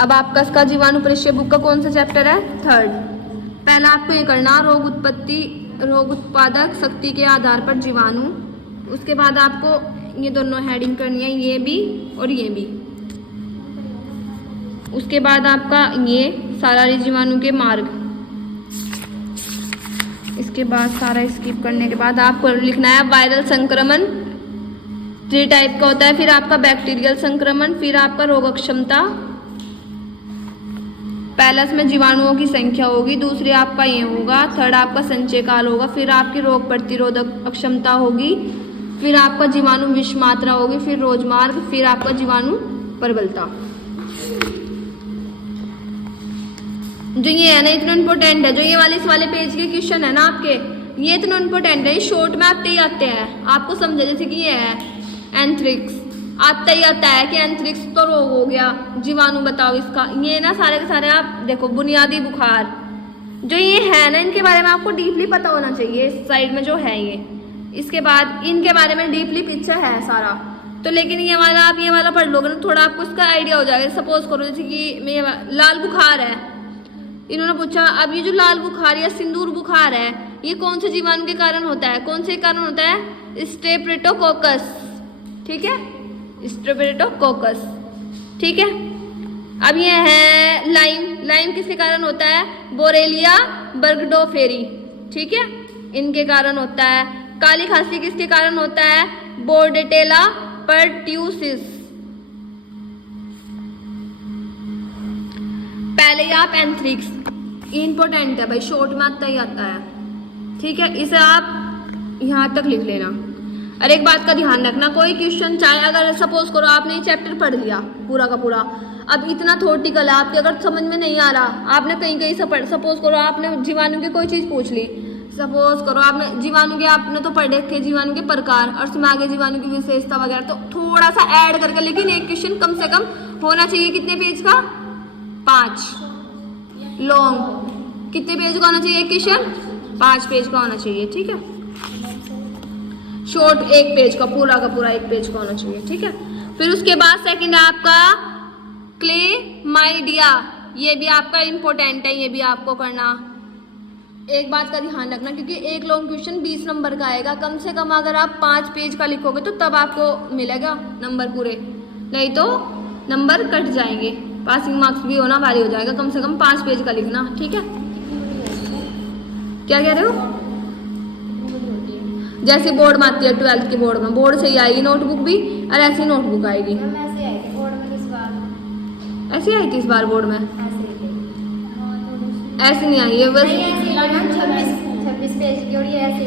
अब आपका इसका जीवाणु परिचय बुक का कौन सा चैप्टर है? थर्ड। पहला आपको ये करना रोग उत्पत्ति, रोग उत्पादक शक्ति के आधार पर जीवाणु। उसके बाद आपको ये दोनों हेडिंग करनी है, ये भी और ये भी। उसके बाद आपका ये सारा जीवाणु के मार्ग। इसके बाद सारा स्किप करने के बाद आपको लिखना है वायरल संक्रमण 3 टाइप का होता है, फिर आपका बैक्टीरियल संक्रमण, फिर आपका रोग अक्षमता। पहला इसमें जीवाणुओं की संख्या होगी, दूसरी आपका ये होगा, थर्ड आपका संचय काल होगा, फिर आपकी रोग प्रतिरोधक अक्षमता होगी, फिर आपका जीवाणु विष मात्रा होगी, फिर रोजमार्ग, फिर आपका जीवाणु प्रबलता। जो ये है ना इतना इम्पोर्टेंट है, जो ये वाले इस वाले पेज के क्वेश्चन है ना आपके, ये इतना इम्पोर्टेंट है, ये शॉर्ट में आते ही आते हैं। आपको समझे जैसे कि ये है एंथ्रिक्स, आता ही आता है कि एंथ्रिक्स तो रोग हो गया, जीवाणु बताओ इसका। ये ना सारे के सारे आप देखो, बुनियादी बुखार जो ये है ना, इनके बारे में आपको डीपली पता होना चाहिए। इस साइड में जो है ये, इसके बाद इनके बारे में डीपली पिक्चर है सारा तो, लेकिन ये वाला आप ये वाला पढ़ लोगे ना, थोड़ा आपको इसका आइडिया हो जाएगा। सपोज करो जैसे कि मैं लाल बुखार है, इन्होंने पूछा अब ये जो लाल बुखार या सिंदूर बुखार है, ये कौन से जीवाणु के कारण होता है? कौन से कारण होता है? स्ट्रेप्टोकोकस, ठीक है, स्ट्रेप्टोकोकस, ठीक है। अब ये है लाइम, लाइम किसके कारण होता है? बोरेलिया बर्गडोफेरी, ठीक है, इनके कारण होता है। काली खांसी किसके कारण होता है? Bordetella pertussis. पहले ही आप एंथ्रिक्स, इंपॉर्टेंट है भाई, शॉर्ट में आता ही आता है, ठीक है, इसे आप यहाँ तक लिख लेना। और एक बात का ध्यान रखना, कोई क्वेश्चन चाहे अगर सपोज करो आपने ये चैप्टर पढ़ लिया पूरा का पूरा, अब इतना थ्योरेटिकल है आपके, अगर समझ में नहीं आ रहा, आपने कहीं कहीं से पढ़, सपोज करो आपने जीवाणु की कोई चीज़ पूछ ली, सपोज करो आपने जीवाणु के आपने तो पढ़ रखे जीवाणु के प्रकार और उसमें आगे जीवाणु की विशेषता वगैरह, तो थोड़ा सा ऐड करके, लेकिन एक क्वेश्चन कम से कम होना चाहिए कितने पेज का? 5 लॉन्ग। कितने पेज का होना चाहिए क्वेश्चन? 5 पेज का होना चाहिए, ठीक है। शॉर्ट 1 पेज का पूरा 1 पेज का होना चाहिए, ठीक है। फिर उसके बाद सेकंड है आपका क्लेमाइडिया, ये भी आपका इंपॉर्टेंट है, ये भी आपको करना। एक बात का ध्यान रखना, क्योंकि एक लॉन्ग क्वेश्चन 20 नंबर का आएगा, कम से कम अगर आप 5 पेज का लिखोगे तो तब आपको मिलेगा नंबर पूरे, नहीं तो नंबर कट जाएंगे, पासिंग मार्क्स भी होना भारी हो जाएगा। कम से कम 5 पेज का लिखना, ठीक है। क्या कह रहे हो? जैसे बोर्ड में आती है 12th के बोर्ड में, बोर्ड से ही आएगी नोटबुक भी, और ऐसी नोटबुक आएगी। ऐसी आई थी इस बार बोर्ड में? ऐसी नहीं आई है बस, 26 पेज की, और ये ऐसे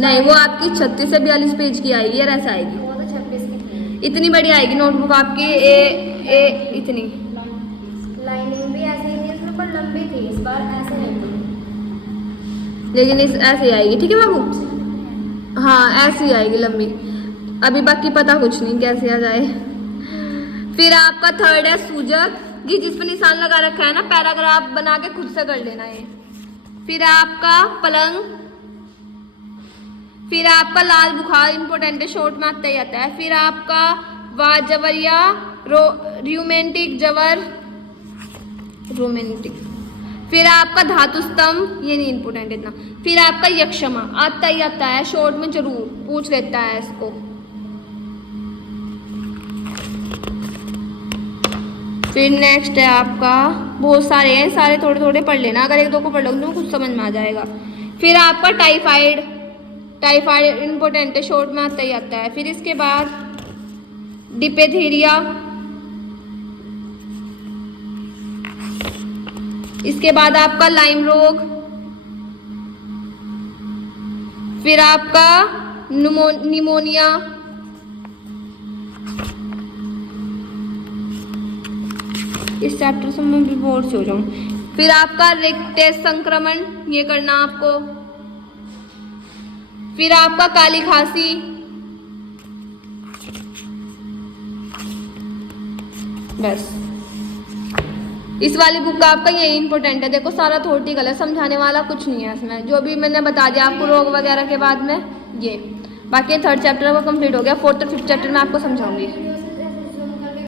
नहीं, वो आपकी 36 से 42 पेज की आएगी और ऐसा आएगी। वो तो 26 की इतनी बड़ी आएगी नोटबुक आपकी, इतनी लाइनिंग भी ऐसे ही थी इसमें, पर लंबी थी, इस बार ऐसे नहीं थी, लेकिन इस ऐसे आएगी, ठीक है बाबू, हाँ ऐसी आएगी लंबी। अभी बाकी पता कुछ नहीं कैसे आ जाए। फिर आपका थर्ड है सूजक, ये जिस पर निशान लगा रखा है ना, पैराग्राफ बना के खुद से कर लेना है। फिर आपका पलंग, फिर आपका लाल बुखार, इंपॉर्टेंट है, शॉर्ट में आता ही आता है। फिर आपका वाजवरिया रोमेंटिक जवर, रोमेंटिक। फिर आपका धातु स्तंभ, ये नहीं इंपॉर्टेंट इतना। फिर आपका यक्षमा, आता ही आता है, शॉर्ट में जरूर पूछ लेता है इसको। फिर नेक्स्ट है आपका, बहुत सारे हैं, सारे थोड़े थोड़े पढ़ लेना, अगर 1-2 को पढ़ लोगे तो कुछ समझ में आ जाएगा। फिर आपका टाइफाइड, टाइफाइड इंपॉर्टेंट है, शॉर्ट में आता ही आता है। फिर इसके बाद डिपेथीरिया, इसके बाद आपका लाइम रोग, फिर आपका निमोनिया, इस चैप्टर से मैं भी बोर से हो जाऊं। फिर आपका रिक्टेस संक्रमण, ये करना आपको। फिर आपका काली खांसी, बस इस वाली बुक का आपका ये इंपॉर्टेंट है। देखो सारा थ्योरेटिकल है, समझाने वाला कुछ नहीं है इसमें, जो भी मैंने बता दिया आपको रोग वगैरह के बाद में ये। बाकी 3rd चैप्टर वो कंप्लीट हो गया, 4th और 5th चैप्टर में आपको समझाऊंगी।